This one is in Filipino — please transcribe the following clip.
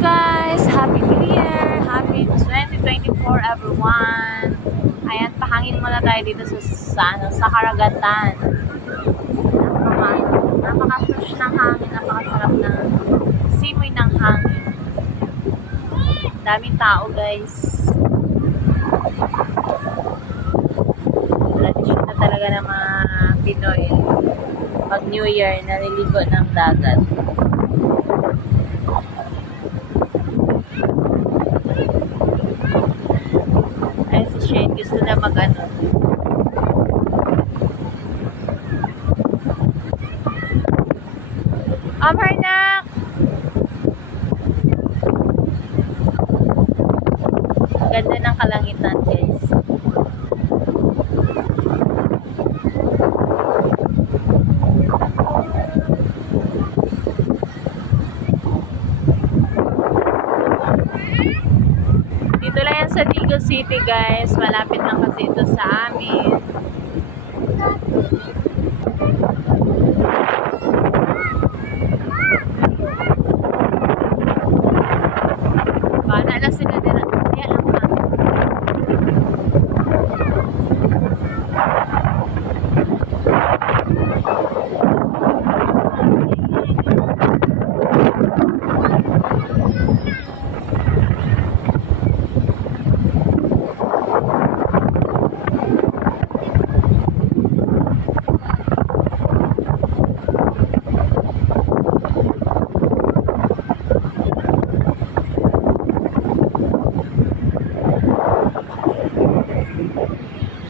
guys! Happy New Year! Happy 2024 everyone! Ayan, pahangin muna tayo dito sa karagatan. Napaka-fresh ng hangin, napakasarap ng simoy ng hangin. Daming tao guys. Tradisyon na talaga ng mga Pinoy. Pag New Year, naliligo ng dagat. Ay, si Shane gusto na mag-ano. Harnak! Ganda ng kalangitan, guys. Dito lang yan sa Digo City, guys. Malapit lang kasi ito sa amin.